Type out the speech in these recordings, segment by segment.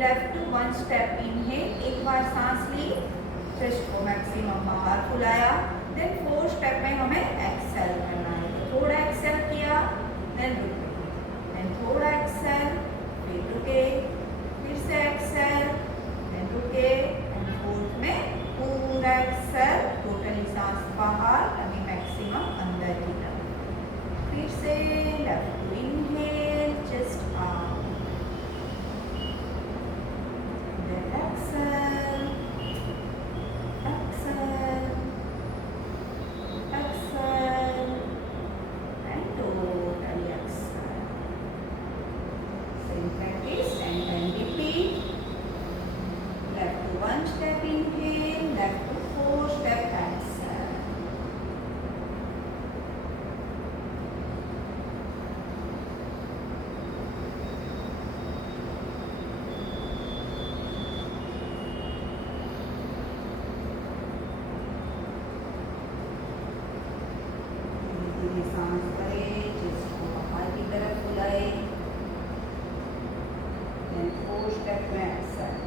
Left to 1 step inhale, एक बार सांस ली, chest को मैक्सिमम बाहर फुलाया, देन 4 स्टेप में हमें एक्सेल करना है। तो थोड़ा एक्सेल किया, देन रुके, देन थोड़ा एक्सेल, फिर रुके, फिर से एक्सेल, देन रुके, एंड फोर्थ में पूरा एक्सेल, टोटली सांस बाहर, अभी मैक्सिमम अंदर की तरफ। फिर से left to inhale, chest out, then exhale, exhale, exhale, and totally exhale. Same practice and then repeat. Left to 1 step inhale, left to 4 step exhale. धीरे सांस करें, जिसको बाहर की तरफ बुलाए, then 4 step में exhale.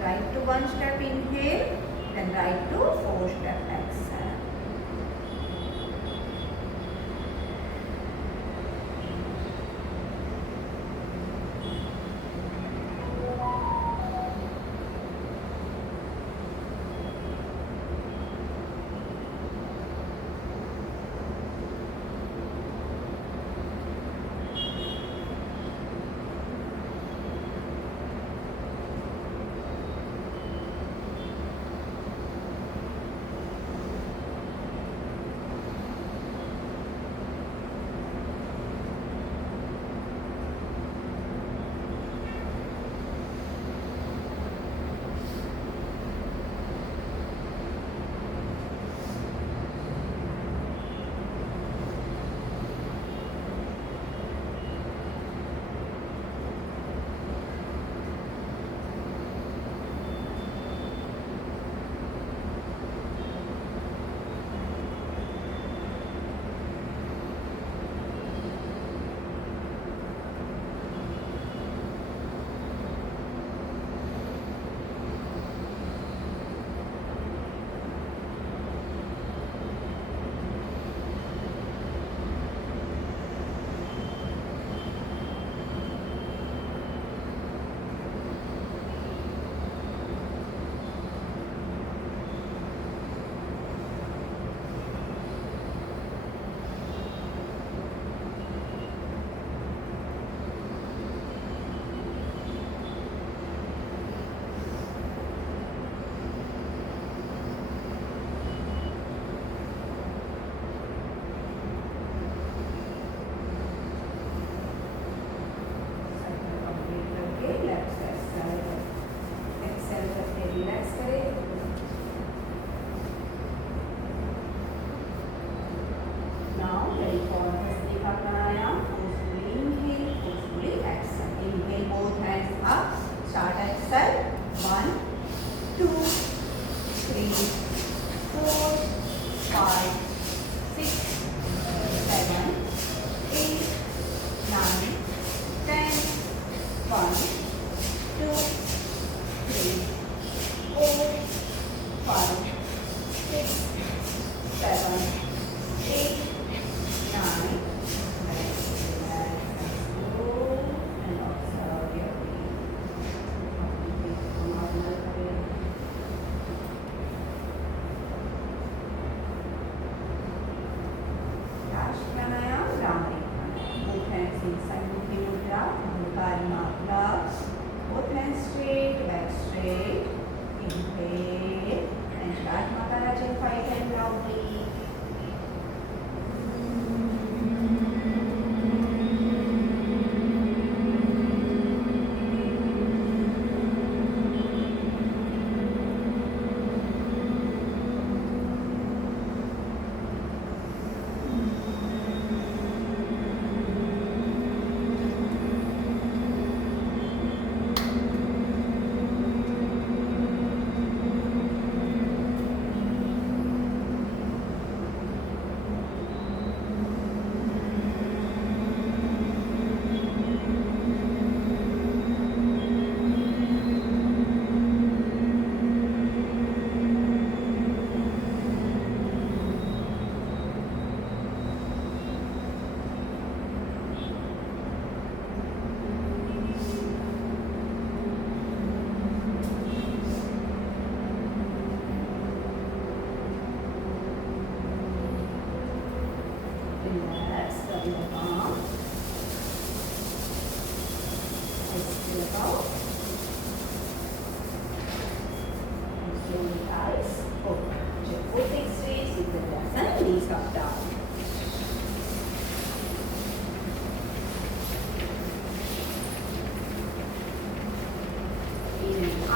Right to 1 step inhale, then right to 4 step exhale.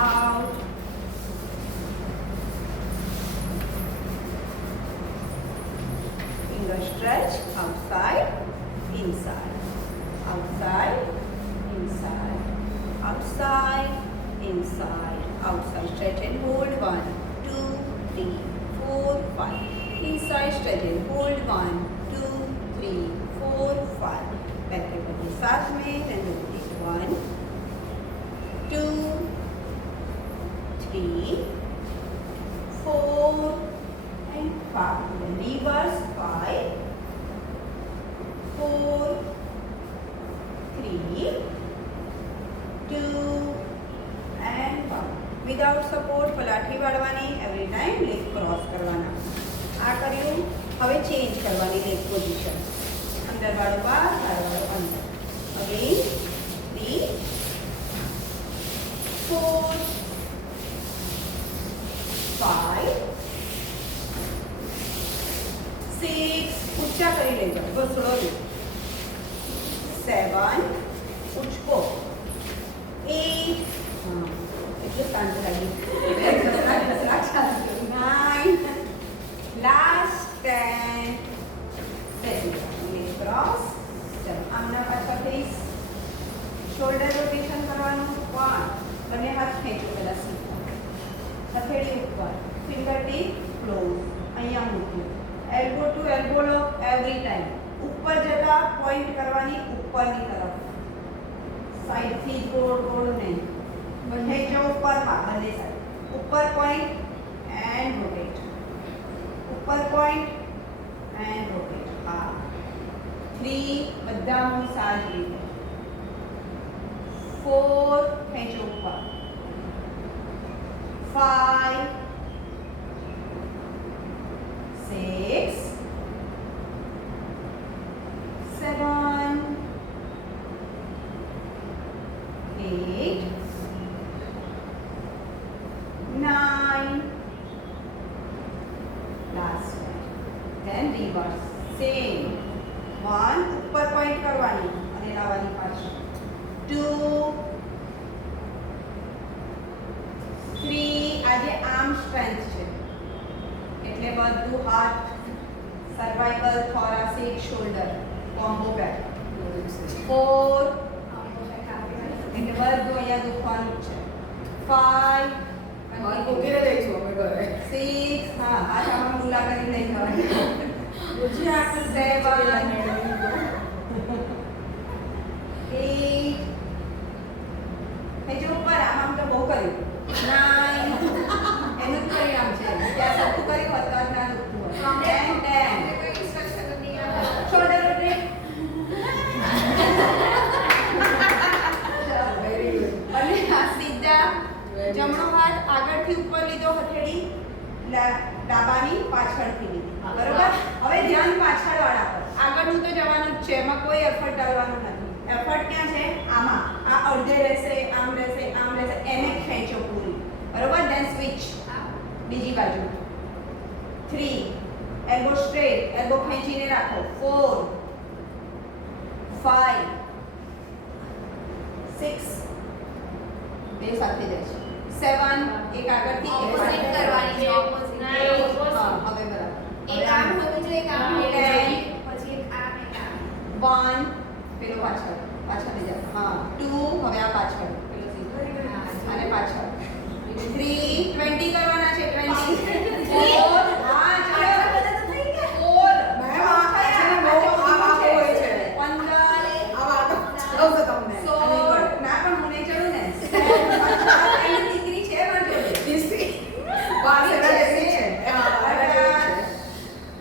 out. Finger stretch, outside, inside, outside, inside, outside, inside, outside. Stretch and hold. 1, 2, 3, 4, 5. Inside stretch and hold. 1, 2, 3, 4, 5. Back के बजे साथ में and repeat. 1, 2, 3, 4 and 5. Then reverse. 5, 4, 3, 2 and 1. Without support પલાઠી વાળવાની. Every time leg cross કરવાના. આ કર્યું. હવે change કરવાની leg position. અંદર વાળો બહાર, બહાર વાળો અંદર. Again 3, 4, 5, 6. ઊંચા કરી લેજો. ઘસડો લો. 7. ઉચકો. 8. હા એટલે શાંત લાગી. 9. લાસ્ટ 10. ક્રોસ. ચલો આમના પાછા ફેસ. શોલ્ડર રોટેશન કરવાનું. 1. બંને હાથ ખેંચો પહેલા સીધા. હથેળી ઉપર. Finger tip close. અહીંયા મૂક્યું. Elbow to elbow lock every time. ઉપર જતા પોઈન્ટ કરવાની ઉપરની તરફ. સાઈડથી ગોળ ગોળ નહીં. ખેંચો ઉપરમાં બંને સાઈડ. ઉપર પોઈન્ટ એન્ડ રોટેટ. ઉપર પોઈન્ટ એન્ડ રોટેટ. હા 3. બધા હું સારી રીતે. 4. ખેંચો ઉપર. 5, 6, 7, 8, 9. Last one. Then reverse. Same. 1. ઉપર પોઈન્ટ કરવાની અને લાવવાની પાછળ. 2, 3. આજે આર્મ સ્ટ્રેન્થ છે એટલે બધું હાથ, cervical, thoracic, shoulder combo back. 4. એટલે બધું અહીંયા દુખવાનું છે. 5. 6. હા હાથ આમાં મુલા કરી નહીં થવાની. 7. 8. ખેંચો ઉપર. આમ તો બહુ કર્યું. 9. એનું જ પરિણામ છે. ત્યાં સરખું કર્યું હોત તો આ ના દુખતું હોત. 10. Shoulder rotate. Very good. અને આ સીધા જમણો હાથ આગળથી ઉપર લીધો, હથેળી ડાબાની પાછળથી લીધી. બરોબર. હવે ધ્યાન પાછળ વાળા પર. આગળનું તો જવાનું જ છે, એમાં કોઈ એફર્ટ ડાલવાનું નથી. એફર્ટ ક્યાં છે? આમાં. આ અડધે રહેશે, આમ રહેશે, આમ રહેશે. એને ખેંચો પૂરી. બરોબર. ધેન સ્વિચ બીજી બાજુ. 3. Elbow straight. એલ્બો ખેંચીને રાખો. 4, 5, 6. બે સાથે જાય છે. 7. એક આગળથી એક ઓપોઝિટ કરવાની છે. ઓપોઝિટ. હા હવે બરાબર. એક આમ હોવું જોઈએ, એક આમ હોવું જોઈએ, પછી એક આમ, એક આમ. 1. પેલો પાછળ પાછળ જા. હા 2. હવે આ પાછળ પેલો સીધો અને પાછળ. 3. 20 કરવાના છે. 20. 4. હા ચલો. 4. મેમ આ છે ને બહુ આ હોય છે. 15. આ વાત કહું તમને. 16. ના પણ હું નહીં ચડું ને. 7. ડિગ્રી છે પણ જોડે. 30. બસ એના જેવી છે. હા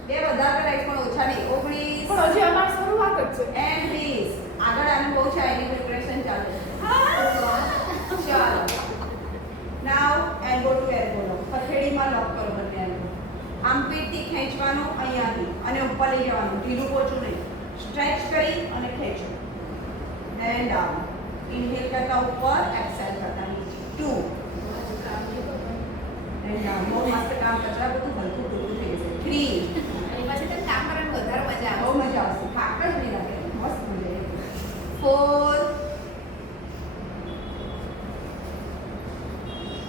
બે વધારે રાઈટ પણ ઓછા નહીં. 19. પણ હજી અમારી શરૂઆત જ છે. એન્ડ 20. આગળ આનું બહુ છે. એની પ્રિપરેશન ચાલે છે. ચાલો. નાવ એલ્બો ટુ એલ્બો લોક. હથેળીમાં લોક કરો બંને એલ્બો. આર્મપીટથી ખેંચવાનું અહીંયાથી અને ઉપર લઈ જવાનું. ઢીલું પોચું નહીં. સ્ટ્રેચ કરી અને ખેંચો. And down. ઇન્હેલ કરતા ઉપર, એક્સેલ કરતા નીચે. 2. And down. બહુ મસ્ત કામ કરતા. બધું હલકું ટૂંકું થઈ જશે. 3. અને પછી તો કામ કરવાની વધારે મજા બહુ આવે. મજા આવશે. થાક જ નહીં લાગે. મસ્ત મજા આવે. 4. 5. 6. 7. 8. 9.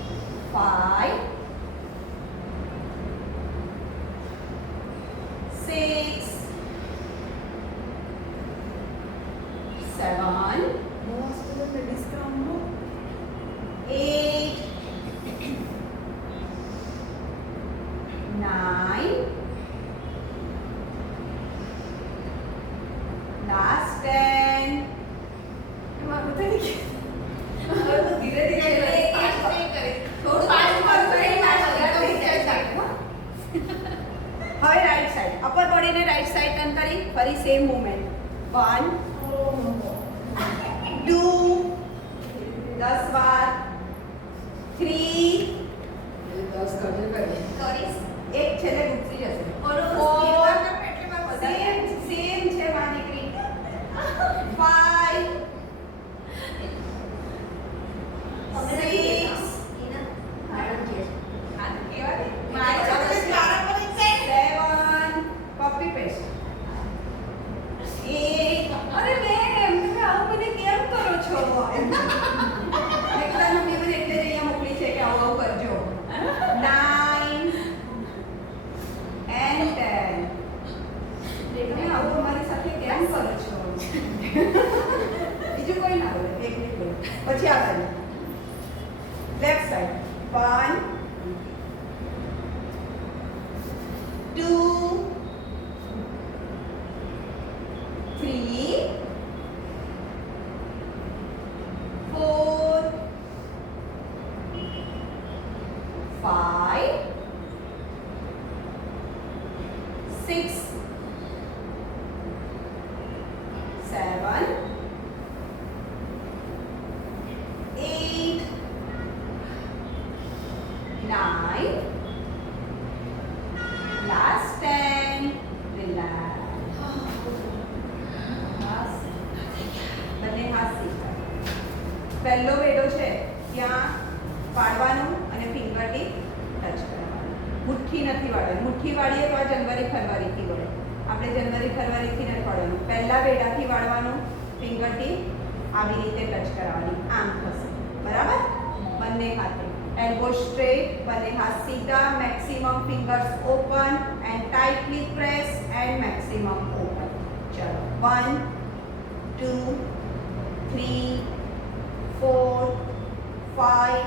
ફરી સેમ મુવમેન્ટ 1 2 10 વાર 3 કરીશ. એક છેલ્લે ઉતરી જશે ઓલો Four. સ્પીડ એટલે મારે વધારે સેમ છે મારી દીકરી 5 તમે નથી કહેતા. એના મેડમ કહે છે. હા તો કેવા દે મારી ચોકલેટ મારા પર જ છે. 7 કોપી પેસ્ટ 8 અરે મેમ તમે આવું મને કેમ કરો છો એકલા મમ્મી મને એટલે જ અહીંયા મોકલી છે કે આવું કરજો 9 and 10 તમે આવું અમારી સાથે કેમ કરો છો બીજું કોઈ ના બોલે એક મિનિટ બોલો પછી આ બાજુ લેફ્ટ સાઈડ 1 2 3 4 5 6 7 8 9 last 10 relax બંને હાથ સીધા પહેલો વેડો છે ત્યાં પાડવાનું અને ફિંગર ટીપ ટચ કરવાનું મુઠ્ઠી નથી વાળવાની મુઠ્ઠી વાળીએ તો આ જનવરી ફરવરીથી વળે આપણે જનવરી ફરવરીથી નથી વાળવાનું પહેલા વેડાથી વાળવાનું ફિંગર ટીપ આવી રીતે ટચ કરાવવાની આમ થશે બરાબર બંને હાથે elbow straight બંને હાથ સીધા maximum fingers open and tightly press and maximum open ચલો 1 2 3 4 5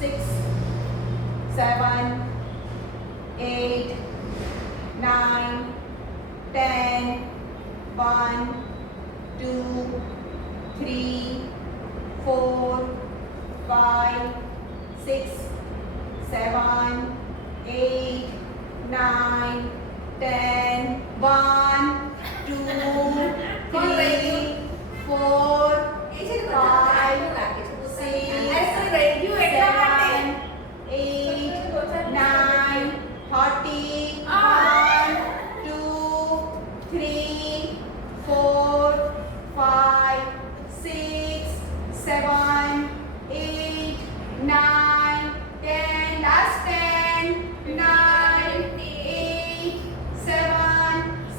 6 7 8 9 10 1 2 3 4 5 6 7 8 9 10 1 2 3 4 એ છે ને બધા આટલું રાખે છે. 6 આ શું રહી ગયું એટલા માટે. 7 8 9 30 1 2 3 4 5 6 7 8 9 10 last 10 9 8 7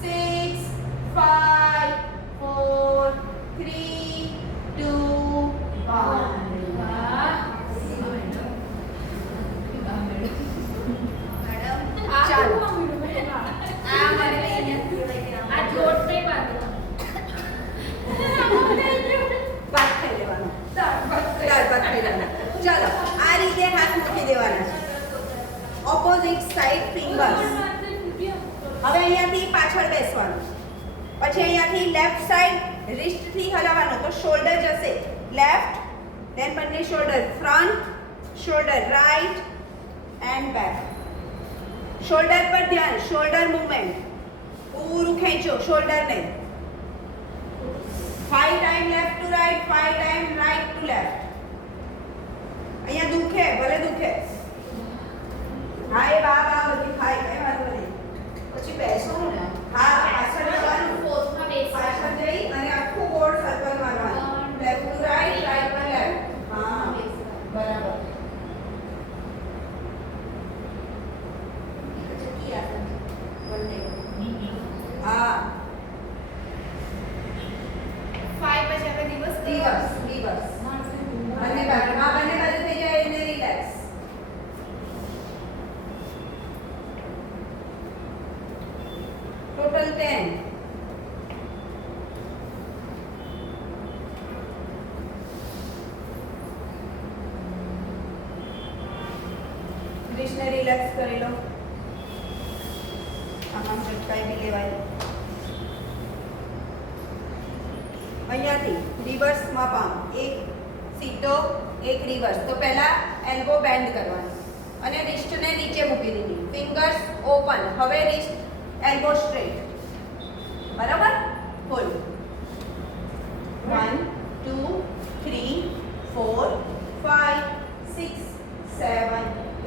6 5 4 3 2 1 મેડમ, ચાલો. આ મને અહીંયાથી લઈને આવો. ભાત ખાઈ લેવાનો દાળ ભાત ખાઈ લેવાના ચાલો આ રીતે હાથ મૂકી દેવાના છે ઓપોઝિટ સાઈડ ફિંગર્સ હવે અહીંયાથી પાછળ બેસવાનું પછી અહીંયાથી લેફ્ટ સાઈડ રિસ્ટથી હલાવવાનું તો શોલ્ડર જશે લેફ્ટ ધેન બંને shoulder front shoulder right and back shoulder પર ધ્યાન શોલ્ડર મૂવમેન્ટ પૂરું ખેંચો શોલ્ડરને 5 time left to right 5 time right to left અહીંયા દુખે ભલે દુખે હા એ બા બધી ખાય કઈ વાંધો નહીં પછી બેસવાનું ને હા પાછળ જવાનું ફોર્થમાં પાછળ જઈ અને આખું ગોળ સર્કલ મારવાનું left to right right to left હા બરાબર હા ફાઈવ પછી આપણે દિવસ દિવસ બંને બાજુ હા બંને બાજુ થઈ જાય એટલે રિલેક્સ ટોટલ 10 કૃષ્ણ રિલેક્સ કરી લો આમાં ઝટકાઈ બી લેવાય અહીંયાથી રિવર્સમાં પામ એક સીધો એક રિવર્સ તો પહેલા એલ્બો બેન્ડ કરવાનું અને રિસ્ટને નીચે મૂકી દીધી ફિંગર્સ ઓપન હવે રિસ્ટ એલ્બો સ્ટ્રેટ બરાબર ખોલો 1 2 3 4 5 6 7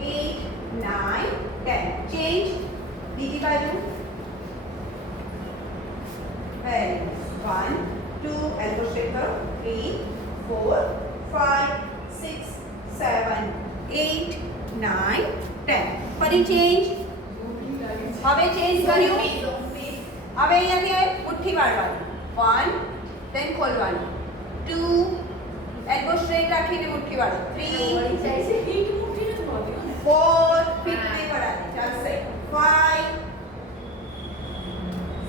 8 9 10 ચેન્જ બીજી બાજુ વેરી 1 2 એલ્બો સ્ટ્રેટ કરો 3 4 5 6 7 8 9 10 ફરી ચેન્જ હવે ચેન્જ કર્યું હવે અહીંયાથી મુઠ્ઠી વાળવાની 1 then ખોલવાનું 2 એલ્બો સ્ટ્રેટ રાખીને મુઠ્ઠી વાળો 3 જાય છે હીટ મુઠ્ઠી નથી મળતી ને 4 ફીટ નહીં વળાતી ચાલશે 5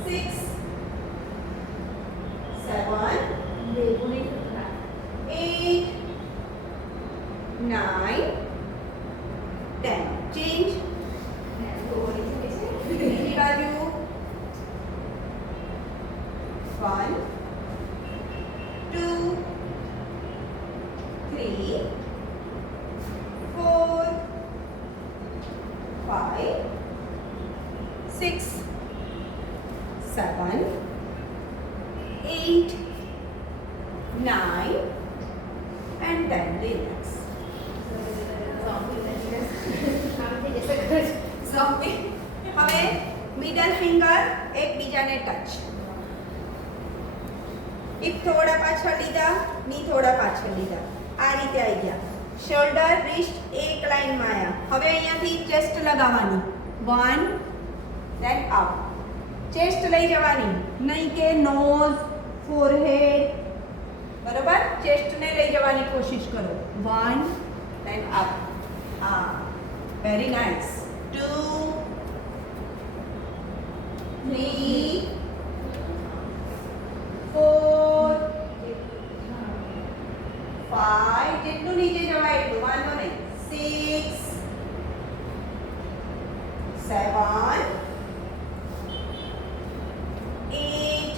6 7 બેગું નહીં થતા 8 9 10 ચેન્જ બીજી બાજુ 1 2 3 4 5 6 7 8 9 and then relax. હવે મિડલ ફિંગર એકબીજાને ટચ એક થોડા પાછળ લીધા ની થોડા પાછળ લીધા આ રીતે આવી ગયા શોલ્ડર રિસ્ટ એક લાઈનમાં આવ્યા હવે અહીંયાથી ચેસ્ટ લગાવવાની 1 then up ચેસ્ટ લઈ જવાની નહીં કે નોઝ ફોરહેડ બરોબર ચેસ્ટને લઈ જવાની કોશિશ કરો 1 then up હા વેરી નાઇસ 2 3 4 5 જેટલું નીચે જવાય એટલું વાંધો નહીં 6 7 8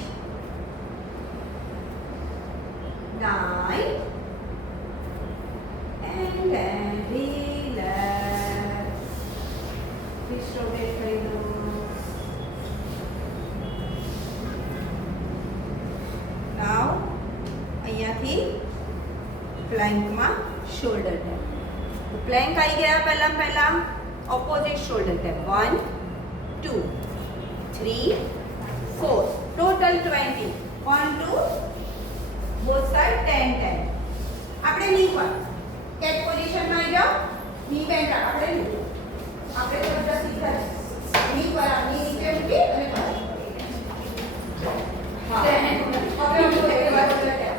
9 and then relax. Please rotate કરી દો. Now અહીંયાથી પ્લેન્કમાં શોલ્ડર ટેપ પ્લેન્ક આવી ગયા પહેલા opposite shoulder tap 1 2 3 4 total 20 1 2 both side 10 10 આપણે ની પર કેટ પોઝિશનમાં આવી જાઓ ની બેન્ડ આપણે લીધું આપણે તો બધા શીખ્યા છે ની પર ની નીચે મૂકી અને હા હવે હું એક વાર ટેપ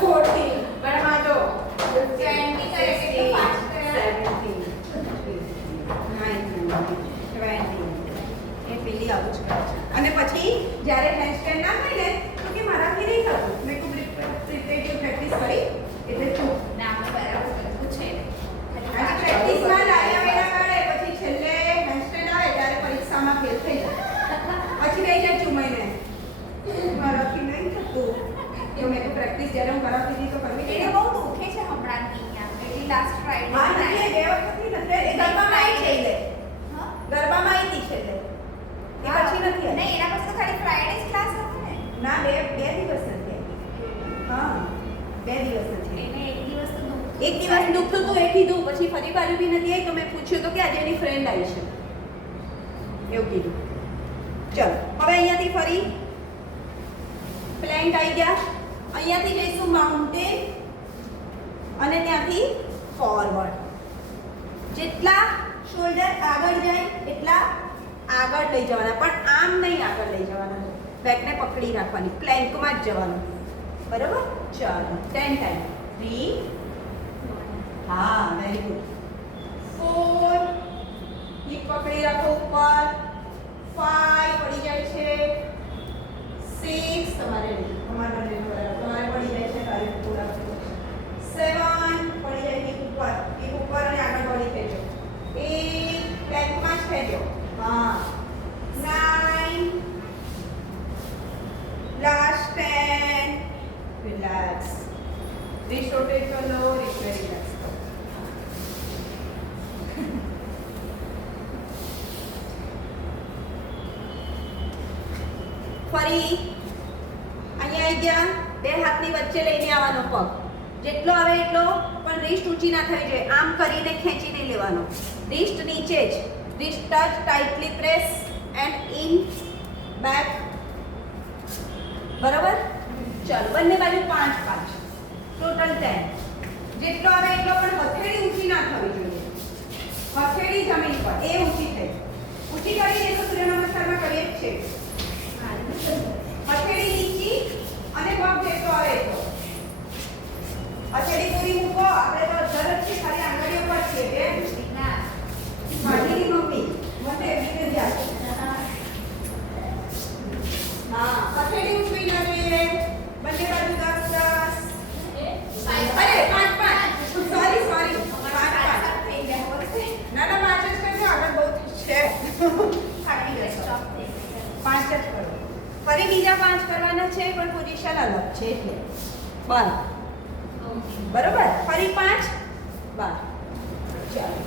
40 બરાબર જો 20 એ પેલી આવું જ કરે છે અને પછી જ્યારે હેન્ડસ્ટેન્ડ ના થાય ને તો કે મારાથી નહીં થતું મેં ખૂબ રિપીટેટિવ પ્રેક્ટિસ કરી એટલે ચૂપ ના બરાબર કરવું છે અને પ્રેક્ટિસમાં લાયા વેલા કાઢે પછી છેલ્લે હેન્ડસ્ટેન્ડ આવે ત્યારે પરીક્ષામાં ફેલ થઈ જાય પછી રહી જાય ચૂમાઈને મારાથી નહીં થતું તો મેં તો પ્રેક્ટિસ જ્યારે હું કરાવતી હતી તો કરવી એને બહુ દુખે છે હમણાં અહીંયા એટલે લાસ્ટ ફ્રાઈડે હા નથી બે વખતથી નથી એ ગરબામાં આવી છેલ્લે હા ગરબામાં આવી હતી છેલ્લે એ પછી નથી આવી. નહીં એના પછી તો ખાલી ફ્રાઈડે જ ક્લાસ હતો ને ના બે દિવસ નથી આવી. હા 2 દિવસ નથી એને એક દિવસ તો દુખતું એક દિવસ દુખતું હતું એ કીધું પછી ફરી પાછું બી નથી આવી તો મેં પૂછ્યું તો કે આજે એની ફ્રેન્ડ આવી છે એવું કીધું ચલો હવે અહીંયાથી ફરી પ્લેન્ક આવી ગયા અહીંયાથી જઈશું માઉન્ટેન અને ત્યાંથી ફોરવર્ડ જેટલા શોલ્ડર આગળ જાય એટલા આગળ લઈ જવાના પણ આમ નહીં આગળ લઈ જવાના બેકને પકડી રાખવાની પ્લેન્કમાં જ જવાનું બરાબર ચાલો 10 ટાઈમ 3 હા વેરી ગુડ 4 હિપ પકડી રાખો ઉપર 5 પડી જાય છે 6 તમારે પડી જાય છે તારી પૂરા 7 પડી જાય હિપ ઉપર અને આગળ પડી થઈ જાય 8 પ્લેન્કમાં જ થઈ જાઓ હા 9 last 10 relax wrist rotate કરો wrist relax કરો ફરી અહીંયા આવી ગયા, બે હાથની વચ્ચે લઈને આવવાનો પગ, જેટલો આવે એટલો, પણ રિસ્ટ ઊંચી ના થવી જોઈએ, આમ કરીને ખેંચી નહીં લેવાનો, રિસ્ટ નીચે જ, wrist touch, tightly press and in back. બરાબર? ચાલો બંને બાજુ 5 5, ટોટલ 10. જેટલો આવે એટલો, પણ હથેળી ઊંચી ના થવી જોઈએ, હથેળી જમીન પર, એ ઊંચી થઈ, ઊંચી કરી દે તો સૂર્ય નમસ્કારમાં કરીએ જ છે. હથેળી નીચી અને પગ જેટલો આવે એટલો, હથેળી પૂરી મૂકો. આપણે તો અધર જ છે, ખાલી આંગળીઓ પર છે કે માટીની મમ્મી મને એવી જાય. હા, હથેળી ઊંચી ના જોઈએ, બંને બાજુ 10 10. અરે 5 5, સોરી 5 5 થઈ ગયા હોત. ના ના 5 જ કરજો, આગળ બહુ છે. થાકી જશો. 5 જ કરો. ફરી બીજા 5 કરવાના છે, પણ પોઝિશન અલગ છે એટલે બસ. બરોબર? ફરી 5 12. ચાલો.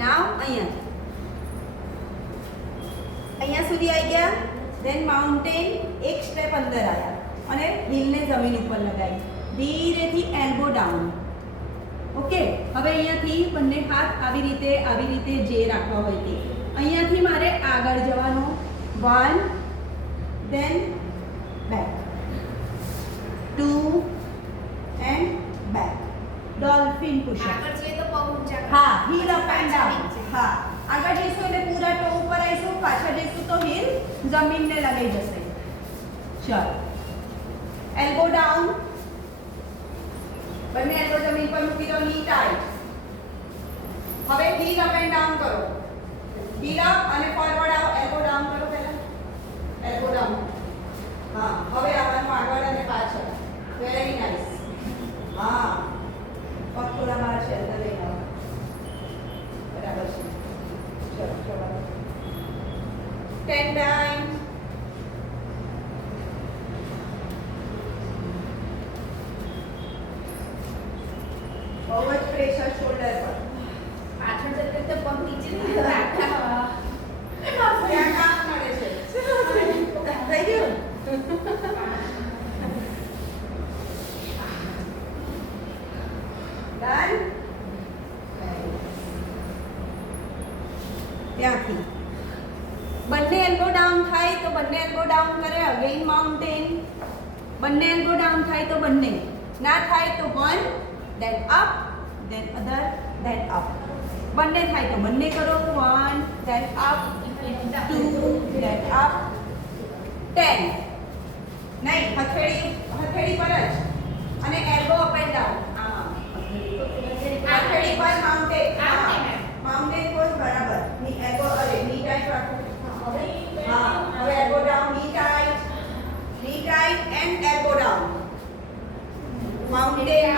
Now અહીંયા સુધી આવી ગયા, then mountain, એક સ્ટેપ અંદર આવ્યા અને હીલને જમીન ઉપર લગાવી, ધીરેથી એલ્બો ડાઉન. ઓકે, હવે અહીંયાથી બંને હાથ આવી રીતે જે રાખવા હોય તે, અહીંયાથી મારે આગળ જવાનું, 1 then back, 2 and back, dolphin push up. આગળ જઈએ તો પગ ઊંચા કરો. હા, heel up and down. હા, આગળ જઈશું એટલે પૂરા ટો ઉપર આવીશું, પાછળ જઈશું તો heel જમીનને લગાઈ જશે. ચાલો, એલ્બો ડાઉન, બંને એલ્બો જમીન પર મૂકી દો, ની ટાઈટ. હવે heel up and down કરો, heel up અને ફોરવર્ડ આવો, એલ્બો ડાઉન કરો પહેલા, એલ્બો ડાઉન. હા, હવે આવવાનું આગળ અને પાછળ, વેરી નાઇસ. હા, પગ થોડા બહાર છે, અંદર લઈને આવો. બરાબર છે. ચલો ચલો, 10 times. બહુ જ પ્રેશર શોલ્ડર પર. પાછળ જતે તો પગ નીચે નહીં રાખવા. ત્યાં કામ મળે છે. થઈ ગયું? Done? ત્યાંથી બંને એલ્બો ડાઉન થાય તો બંને એલ્બો ડાઉન કરે, અગેન માઉન્ટેન. બંને એલ્બો ડાઉન થાય તો બંને, ના થાય તો 1 then up then other then up. બંને થાય તો બંને કરો, 1 then up, 2 then up, 10. નહીં, હથેળી પર જ અને એલ્બો અપ એન્ડ ડાઉન. હથેળી પર માઉન્ટેન. માઉન્ટેન પોઝ બરાબર. ની એલ્બો, અરે ની ટાઈટ રાખો. હા, હવે એલ્બો ડાઉન, ની tight and elbow down. Mountain.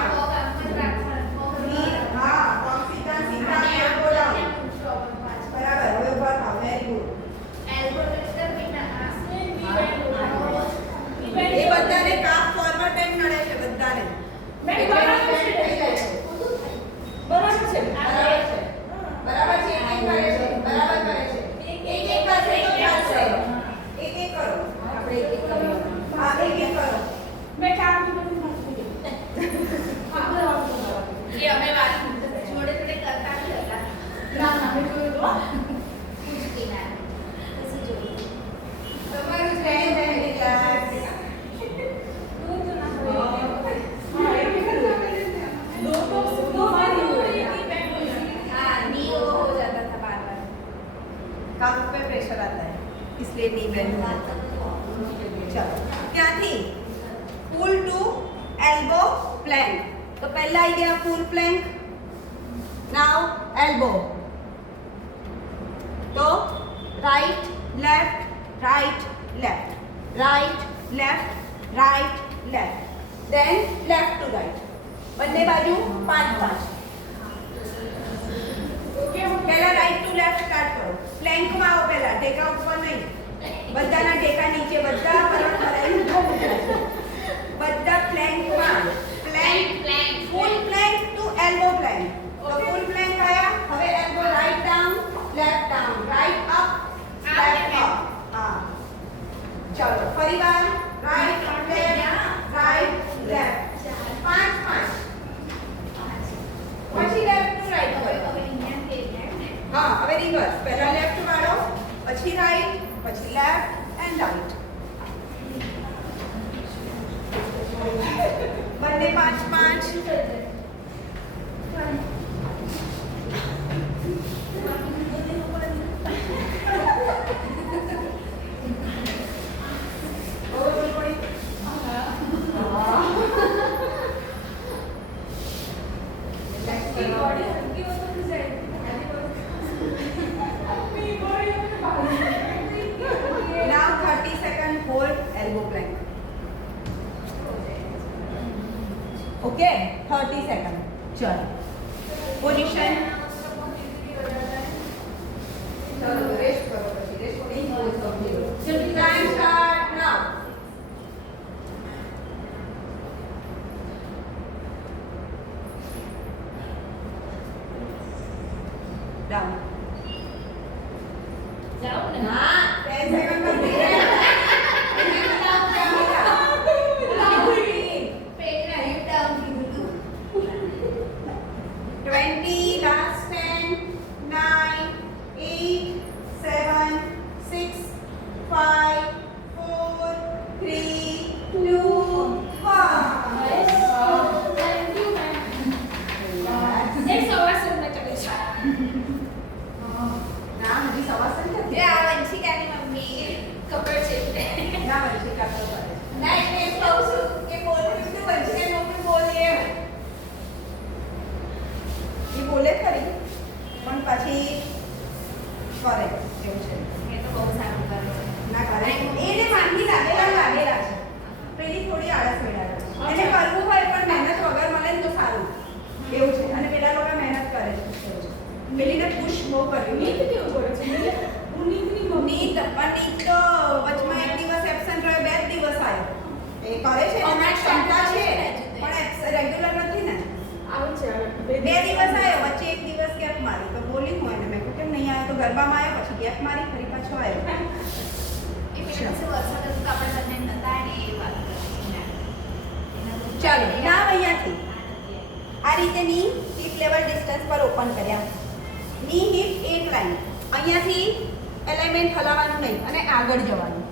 હા, પગ સીધા એલ્બો ડાઉન. બરાબર, હવે ઉભા થાવ. Very good. એ બધાને કાફ ફોરવર્ડ એન્ડ નડે છે બધાને. બરાબર છે. બરાબર છે. બરાબર છે. એક કરે છે. બરાબર કરે છે. એક કરશે તો ચાલશે. એક કરો. આપણે એક કરીએ. હા, એક કરો. મેં કામ બધું નથી કર્યું. એ અમે વાત જોડે કરતા નથી હતા. ના ના મેં જોયું તો. પૂછતી ના. પછી જોયું. તમારું ટ્રેન બેન ક્લાસ. काफ पे प्रेशर आता है, इसलिए नी बेंड हो जाता है. चलो, ત્યાંથી પુલ ટુ એલ્બો પ્લેન્ક. તો પહેલા આવી ગયા ફૂલ પ્લેન્ક. Now elbow. તો right left right left right left right left then left to right બંને બાજુ 5-5 પહેલા રાઈટ ટુ લેફ્ટ સ્ટાર્ટ કરો પ્લેન્કમાં આવો પહેલા ટેકા ઉપર નહીં બધાના ટેકા નીચે બધા પરત ભરાઈ બધા પ્લેન્કમાં પ્લેન્ક ફૂલ પ્લેન્ક ટુ એલ્બો પ્લેન્ક તો ફૂલ પ્લેન્ક આયા હવે elbow right down left right up left up હા ચલો ફરીવાર રાઈટ લેફ્ટ રાઈટ લેફ્ટ 5-5 પછી લેફ્ટ ટુ રાઈટ હા હવે રિવર્સ પહેલા લેફ્ટ વાળો પછી રાઈટ પછી લેફ્ટ એન્ડ રાઈટ બંને 5-5 Now 30 second hold elbow plank. Okay, 30 second. चलो. Position. चलो रेस्ट करो પછી રેસ્ટ કરી પોઝ કરો. જલ્દી ટાઈમ સ્ટાર્ટ નાઉ. Down. જાઓ ને हाँ 10 सेकंड complete है પેટના હિપ ડાઉન કીધું 20 last 10 9 8 7 6 5 4 3 2 1 થેન્ક યુ મેમ એક સવાસન મેં ચડે છે ના હજી સવાસન એ નથી આ વંશિકાની મમ્મી ખબર છે ના વંશિકા તો કરે ના એટલે એમ કહું છું કે બોલવું તો વંશિકાની મમ્મી બોલીએ એ બોલે ખરી પણ પછી કરે એવું છે એ તો બહુ સારું કરે છે ના કરે એને માંગી લાગેલા છે પેલી થોડી આળસ મેળાવે છે એને કરવું હોય પણ મહેનત વગર મળે ને તો સારું એવું છે અને પેલા લોકો મહેનત કરે છે એવું છે પેલીને પુશ બહુ કર્યું નીત કેવું કરે છે હું નીતની મમ્મી નીત પણ નીત તો વચમાં એક દિવસ એબસન્ટ રહ્યો 2 દિવસ આવ્યો એ કરે છે હમણાં ક્ષમતા છે છે પણ રેગ્યુલર નથી ને આવે છે 2 દિવસ આવ્યો વચ્ચે એક દિવસ ગેપ મારી તો બોલી હું એને મેં કહ્યું કેમ નહીં આવ્યો તો ગરબામાં આવ્યો પછી ગેપ મારી ફરી પાછો આવ્યો એ પેલા દિવસે વરસાદ હતું તો આપણે બંને નતા ને એ વાત કરી ચાલો નામ અહીંયાથી આ રીતે ની હિપ લેવલ ડિસ્ટન્સ પર ઓપન કર્યા ની હિપ એક લાઈન અહીંયાથી એલાઇનમેન્ટ હલાવવાનું નહીં અને આગળ જવાનું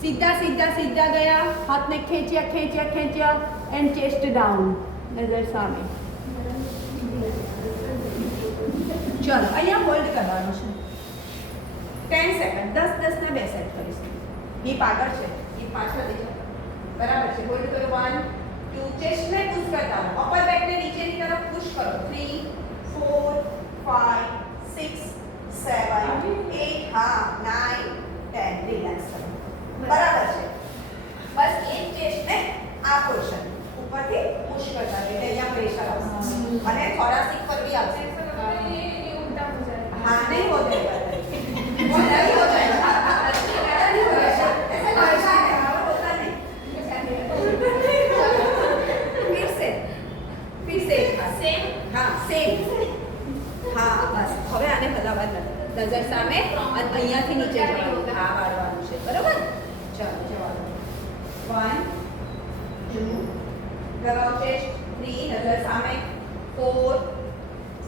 સીધા સીધા સીધા ગયા હાથને ખેંચ્યા ખેંચ્યા ખેંચ્યા એન્ડ ચેસ્ટ ડાઉન નજર સામે ચલો અહીંયા હોલ્ડ કરવાનું છે 10 સેકન્ડ 10 10 ના બે સેટ કરીશું હિપ આગળ છે હિપ પાછળ લઈ જાઓ બરાબર છે હોલ્ડ કરો 1 2 ચેસ્ટ ને પુશ કરતા રહો અપર બેક ને નીચેની તરફ પુશ કરો 3 4 5 6 7 8 હા 9 10 રિલેક્સ કરો બરાબર છે બસ એ ચેસ્ટ ને આ પોર્શન ઉપરથી પુશ કરતા રહો એટલે અહીંયા પ્રેશર આવશે અને થોરાસિક પર भी આવશે ये उल्टा हो जाएगा हाँ नहीं हो जाएगा वो नहीं हो जाएगा नहीं हो जाएगा ऐसा होता है और होता नहीं फिर से સેમ हाँ सेम हाँ बस હવે આને હલાવવા જ નથી નજર સામે અને અહીંયાથી નીચે જવાનું હા વાળવાનું છે બરોબર ચાલો જવાનું 1 2 લગાવો ચેસ્ટ 3 નજર સામે 4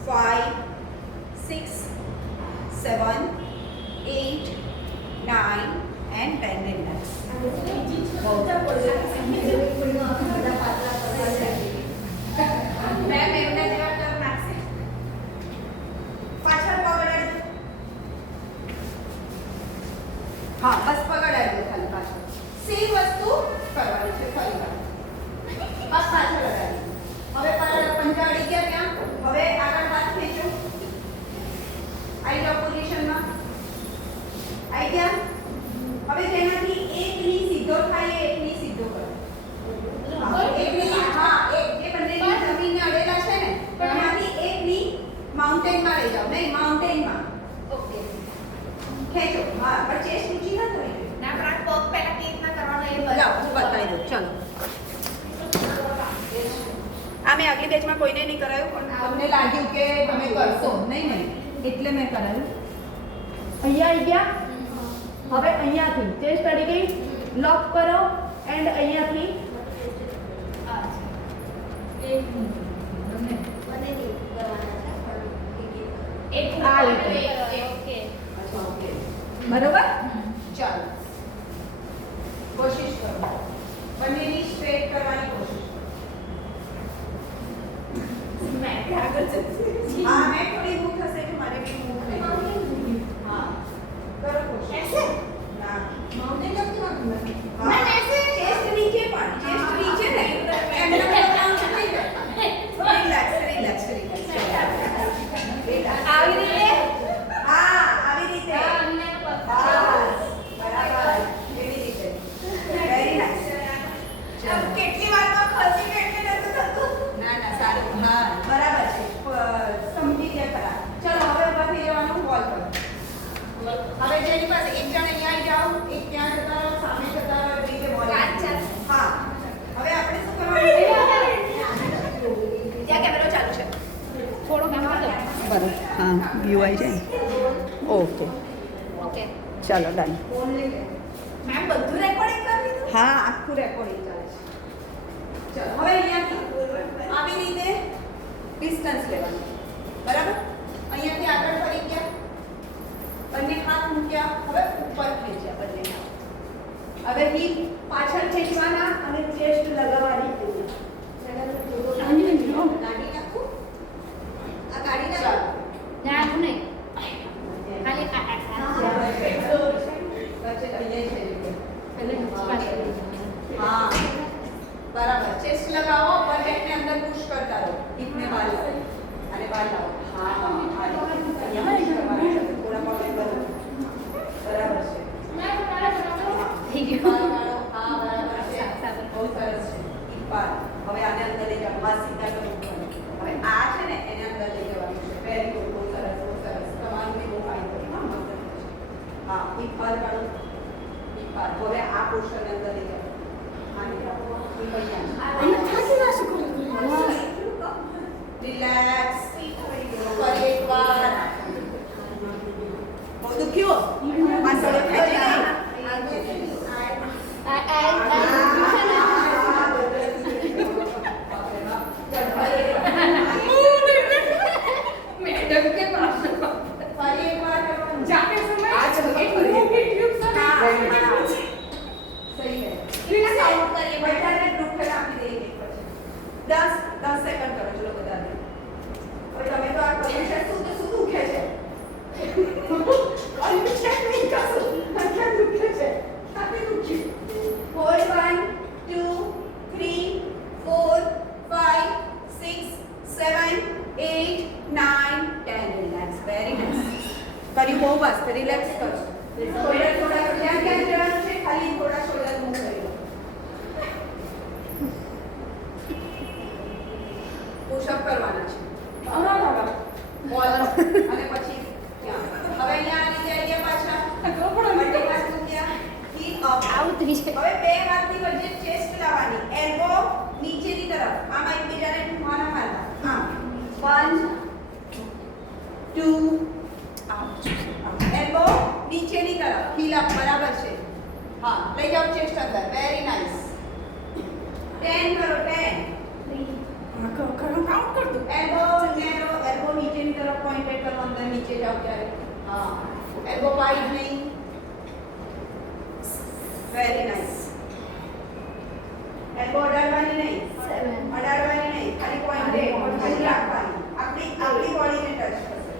5 6 7 8 9 and 10 relax મેમ એમના જેવા કર નાખશે પાછળ પગડાડી દો હા બસ પગડાડી દો ખાલી પાછળ સેમ વસ્તુ કરવાની છે ફરી વાર બસ પાછળ લગાડી હવે પંજા અડી ગયા ત્યાં હવે આગળ હાથ ખેંચો આવી જાઓ પોઝિશનમાં આવી ગયા? હવે જેમાંથી એક ની સીધો થાય એક ની સીધો કરો. એક ની હા એક એ બંનેની જમીનને અડેલા છે ને એમાંથી એક ની માઉન્ટેનમાં લઈ જાઓ. નહીં માઉન્ટેનમાં. ઓકે. ખેંચો. હા પણ ચેસ્ટ ઊંચી ન થવી જોઈએ. ના પણ આ પગ પહેલા કેવી રીતના કરવાનો એ લાવો હું બતાવી દઉં. ચલો. આ મેં આગલી બેચમાં કોઈને નહીં કરાયું પણ તમને લાગ્યું કે તમે કરશો. નહીં એટલે મેં કરાયું. અહીંયા આવી ગયા. હવે અહીંયાથી ચેસ્ટ અડી ગઈ. લોક કરો એન્ડ અહીંયાથી આ રીતે. બરોબર? ચાલો કોશિશ કરો. બંનેની સ્ટ્રેટ કરવાની કોશિશ કરો. હા મેં થોડી ભૂખ હશે કે મારે બી ભૂખ થઈ હા કરો કોશિશ. ના માઉન્ટેન લગતી નથી. હા ચેસ્ટ નીચે પણ ચેસ્ટ નીચે નહીં એમને કાઉન્ટ થઈ જાય. રિલેક્સ. આવી રીતે હા આવી રીતે બસ બરાબર એવી રીતે વેરી નાઇસ. કેટલી વારમાં ખસી કેટલી નથી થતું. ના સારું હા બરાબર છે સમજી ગયા ખરા. ચલો હવે ઊભા થઈ જવાનું બોલ પર. હવે જેની પાસે એક જણ અહીંયા આવી જાઓ એક ત્યાં જતા રહો સામે જતા રહો એવી રીતે બોલ. હા હવે આપણે શું કરવાનું ત્યાં કેમેરો ચાલુ છે થોડો કામ કરો. બરાબર હા વ્યૂ આવી જાય. ઓકે ચાલો ડન. મેમ બધું રેકોર્ડિંગ કરી દીધું? હા આખું રેકોર્ડિંગ ચાલે છે. ચલો હવે અહીંયાથી આવી રીતે ડિસ્ટન્સ લેવાનું. બરાબર? અહીંયાથી આગળ ફરી ગયા. બંને હાથ મૂક્યા. હવે ઉપર ખેંચ્યા બંને હાથ. હવે હિપ પાછળ ખેંચવાના અને ચેસ્ટ લગાવવાની. કાઢી નાખું. આ કાઢી નાખો. हाँ बराबर चेस्ट लगाओ पर हेड ने अंदर पुश करता रहो हिप में बाल लाओ अरे बाल लाओ हाँ थोड़ा पॉकेट करो बराबर છે થઈ हाँ बराबर છે बहुत સરસ છે એક બાર હવે આને અંદર લઈ જાઓ બસ સીધા કરો હવે આ છે ને એને અંદર લઈ જવાનું છે વેરી ગુડ બહુ સરસ તમારું બી બહુ ફાઇન થયું હા મસ્ત હા એક બાર કાઢો એક બાર હવે આ પોર્શન અંદર લઈ જાઓ રિલેક્સ ફરી એક વાર બહુ દુખ્યો આ સડો ખેંચી मैडम के पास ફરી એક વાર કરવાનું जाते समय આ ચલો एक ग्रुप सही है કાઉન્ટ કરીએ બધાને ગ્રુપ ફેર આપી દઈએ એક પછી 10 સેકન્ડ કરો ચલો બધાને હવે તમે તો આ કર્યું છે શું દુખે છે કર્યું છે નહીં કશું ક્યાં દુખે છે કાપી દુખ્યું હોલ્ડ 1 2 3 4 5 6 7 8 9 10 રિલેક્સ વેરી નાઇસ કર્યું બહુ બસ રિલેક્સ કરો શોલ્ડર થોડા ક્યાં જવાનું છે ખાલી થોડા શોલ્ડર મૂવ કરી લો પુશઅપ કરવાના છે બોલ અને પછી ત્યાં હવે અહીંયા આવી જાય પાછા બંને હાથ મૂક્યા હીપ અપ હવે બે હાથની વચ્ચે ચેસ્ટ લાવવાની એલ્બો નીચેની તરફ આમ એકબીજાને ઠુમાના મારવા આમ 1 2 એલ્બો નીચેની તરફ હીલ અપ બરાબર છે હા લઈ જાઓ ચેસ્ટ અંદર વેરી નાઇસ 10 કરો 10 કાઉન્ટ કર દો એલ્બો નેરો એલ્બો નીચેની તરફ પોઇન્ટેડ કરો અંદર નીચે જાઓ ત્યારે હા એલ્બો વાઇડ નહીં વેરી નાઇસ એલ્બો અડાડવાની નહીં અડાડવાની નહીં ખાલી પોઇન્ટેડ ખાલી રાખવાની આપણી બોડીને ટચ કરશે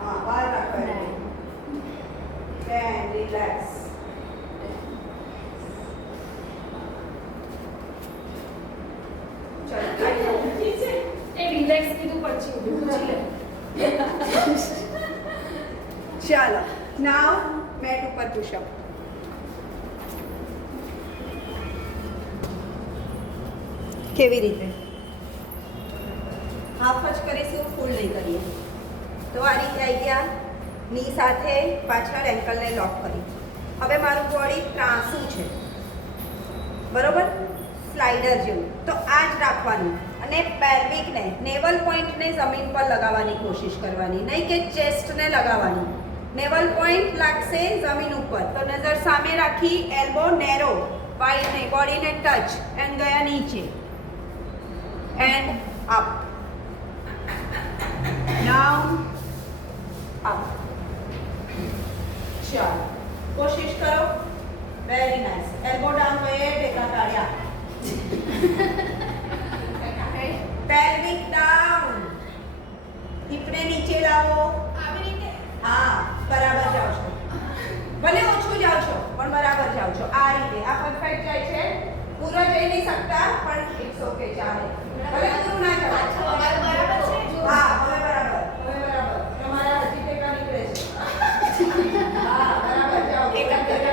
હા બહાર રાખવાની 10 રિલેક્સ એ રિલેક્સ કીધું પછી ચલો ચાલો નાવ મેટ ઉપર પુશઅપ. કેવી રીતે? હાફ જ કરીશું, ફૂલ નહીં કરીએ. તો આ રીતે આવી ગયા. ની સાથે પાછળ એન્કલને લોક કરી. હવે મારું બોડી ત્રાંસું છે, બરોબર, સ્લાઇડર જેવું. તો આ જ રાખવાનું અને પેલ્વિકને, નેવલ પોઈન્ટને જમીન પર લગાવવાની કોશિશ કરવાની, નહીં કે ચેસ્ટને લગાવવાની. નેવલ પોઈન્ટ લાગશે જમીન ઉપર, તો નજર સામે રાખી, એલ્બો નેરો, વાઇડને, બોડીને ટચ, એન્ડ ગયા નીચે, એન્ડ અપ, ડાઉન, અપ. ચાલો કોશિશ કરો. Very nice. એલ્બો ડાઉન કરીએ, ટેકા કાઢ્યા. પેલ્વિક ડાઉન, હિપને નીચે લાવો. આવી રીતે હા, બરાબર જાઓ છો. ભલે ઓછું જાઓ છો પણ બરાબર જાઓ છો. આ રીતે આ પરફેક્ટ જાય છે. પૂરો જઈ નહીં શકતા પણ ઇટ્સ ઓકે, ચાલે. ભલે પૂરું ના જાઓ. બરાબર છે. હા, હવે બરાબર, હવે બરાબર. તમારા હજી ટેકા નીકળે છે. હા, બરાબર જાઓ. ટેકા નીકળે.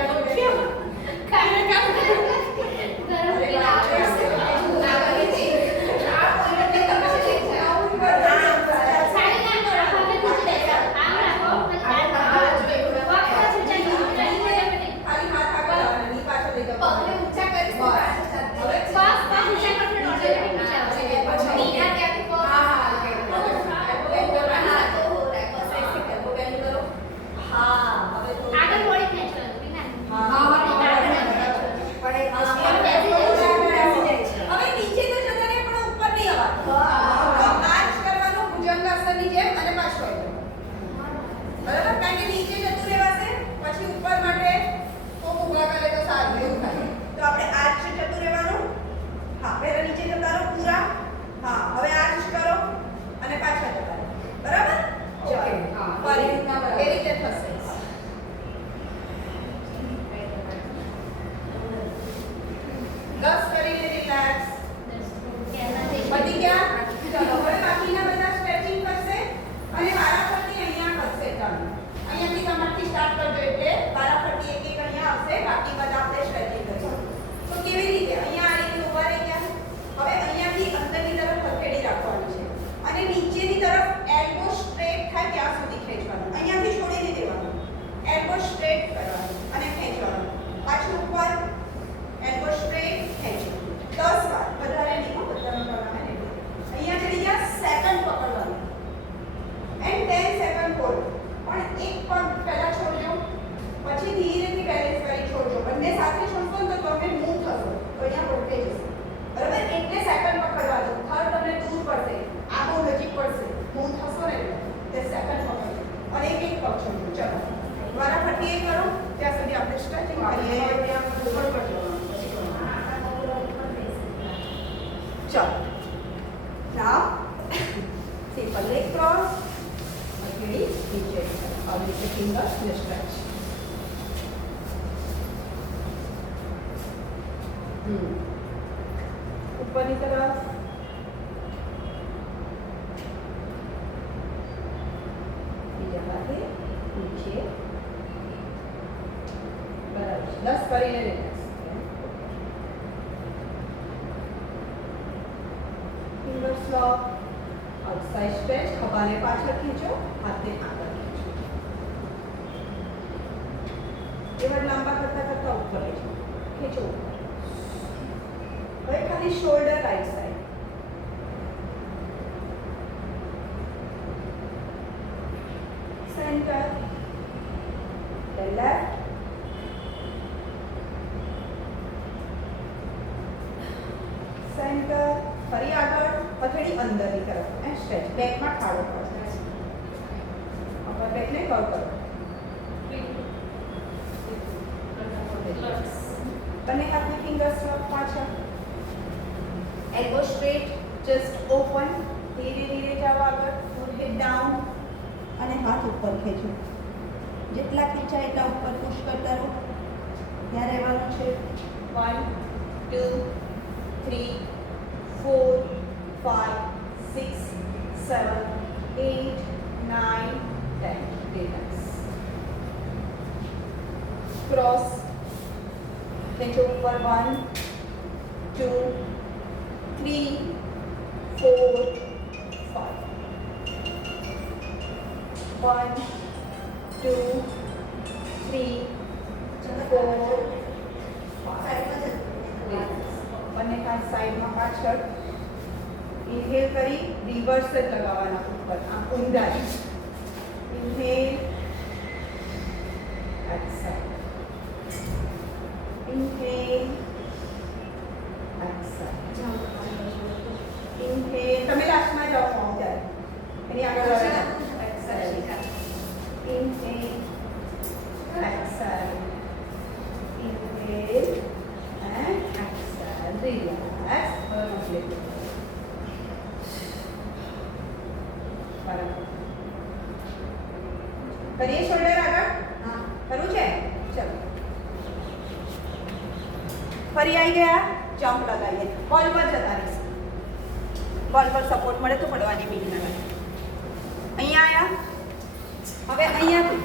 ઉપરની તરફ બીજા હાથે નીચે બરાબર 10 કરીને રિલેક્સ ફિંગર્સ લોક આઉટસાઇડ સ્ટ્રેચ ખભાને પાછળ ખેંચો હાથને આગળ ખેંચો એવડ લાંબા કરતા કરતા ઉપર લઈ જાઓ ખેંચો હવે ખાલી shoulder right side centre then left centre ફરી આગળ હથેળી અંદરની તરફ અને સ્ટ્રેચ બેકમાં ખાડો પડશે અપર બેકને કર્વ કરો બંને હાથની ફિંગર્સ પાછળ elbow straight just open ધીરે ધીરે જાઓ આગળ forehead down અને હાથ ઉપર ખેંચો જેટલા ખેંચાય એટલા ઉપર પુશ કરતા રહો ત્યાં રહેવાનું છે 1 2 3 4 5 6 7 8 9 10 relax ક્રોસ ખેંચો ઉપર 1 2 3 4 5 1 2 3 4 બંને હાથ સાઈડમાં પાછળ ઇન્હેલ કરી રિવર્સ જ લગાવવાના ઉપર આમ ઊંધા inhale exhale inhale exhale inhale તમે લાસ્ટમાં જાઓ ત્યારે એની આગળ exhale inhale exhale inhale and exhale. Relax. કરીએ શોલ્ડર આગળ ખરું છે ચલો ફરી આવી ગયા જમ્પ લગાવીએ બોલ પર જતા રહીશું બોલ પર સપોર્ટ મળે તો પડવાની બીક ના લાગે અહીંયા આવ્યા હવે અહીંયાથી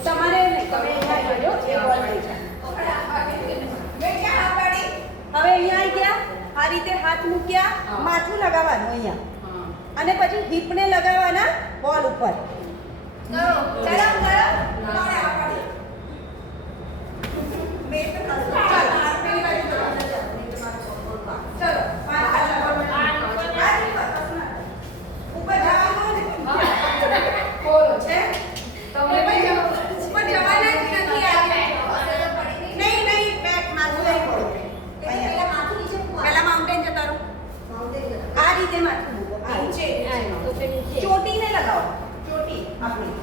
તમારે નહીં તમે અહીંયા જોજો એ બોલ લઈ જાય હવે અહીંયા આવી ગયા આ રીતે હાથ મૂક્યા માથું લગાવવાનું અહીંયા અને પછી હિપને લગાવવાના બોલ ઉપર ચોટીને લગાવો ચોટી આપણી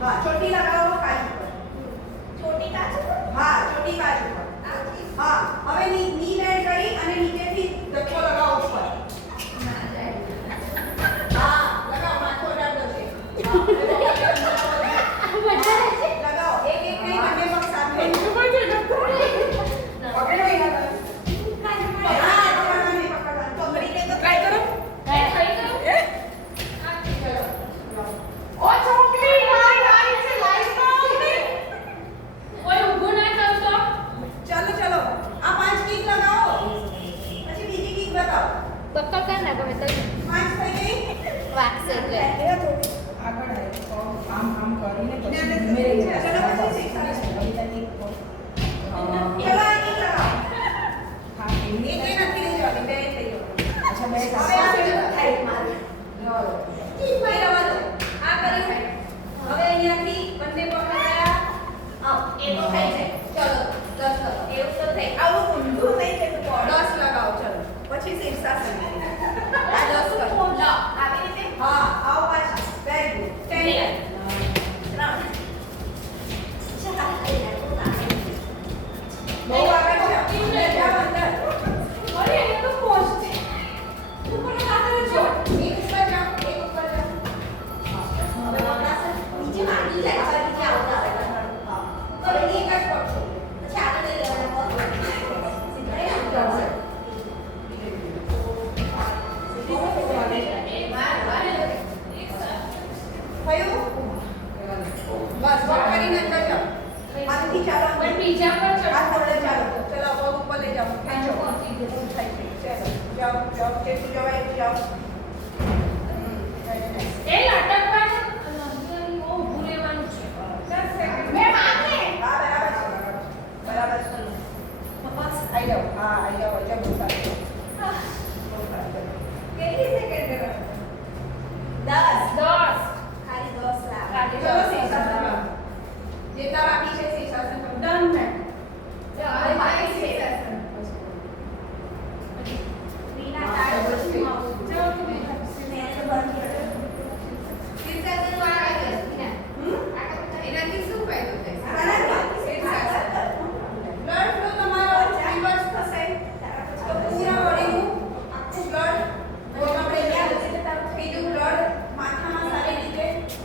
હા ચોટી લગાવો કાચ ઉપર ચોટી કાચ ઉપર હા ચોટી કાચ ઉપર હા હવે ની બેન્ડ કરી અને નીચેથી ધક્કો લગાવો ઉપર હા લગાવો માથો અડાડો છે લગાવો એક એક નહીં બંને પગ સાથે પકડો એના પકડીને તો ટ્રાય કરો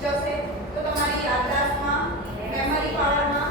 જશે તો તમારી યાદદાસ્તમાં મેમરી પાવરમાં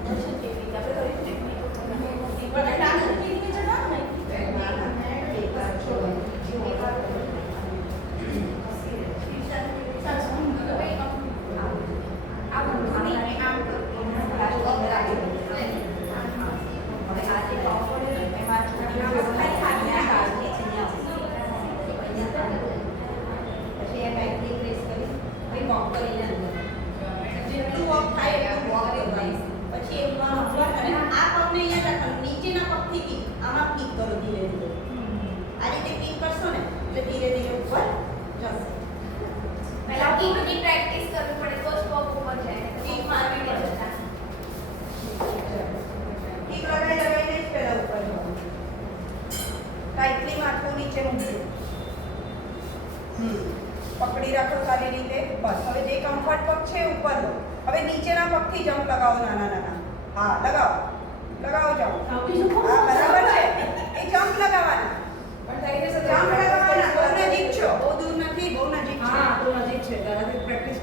પ્રદર્શન કેવી રીતે આપણે કરીશું ટેકનિક પણ નાનું કેવી જણાવો ને પછી એમાં અને આ પગને અહીંયા રાખવાનું નીચેના પગથી કિક આમાં કિક કરો ધીરે ધીરે આ રીતે કિક કરશો ને એટલે ધીરે ધીરે ઉપર જશે પહેલા કિકની પ્રેક્ટિસ કરવી પડે તો જ પગ ઉપર જાય કિક મારવી પડે કિક લગાવીને જ પહેલા ઉપર જવાનું ટાઈટલી માથું નીચે મૂકજો પકડી રાખો સારી રીતે બસ હવે જે કમ્ફર્ટ પગ છે એ ઉપર લો હવે નીચેના પગથી જમ્પ લગાવો નાના નાના હા લગાવો લગાવો જાઓ હા બરાબર છે એ જમ્પ લગાવવાના પણ થઈ જશે જમ્પ લગાવવાના બહુ નજીક છો બહુ દૂર નથી બહુ નજીક છે હા તો નજીક છે તારાથી પ્રેક્ટિસ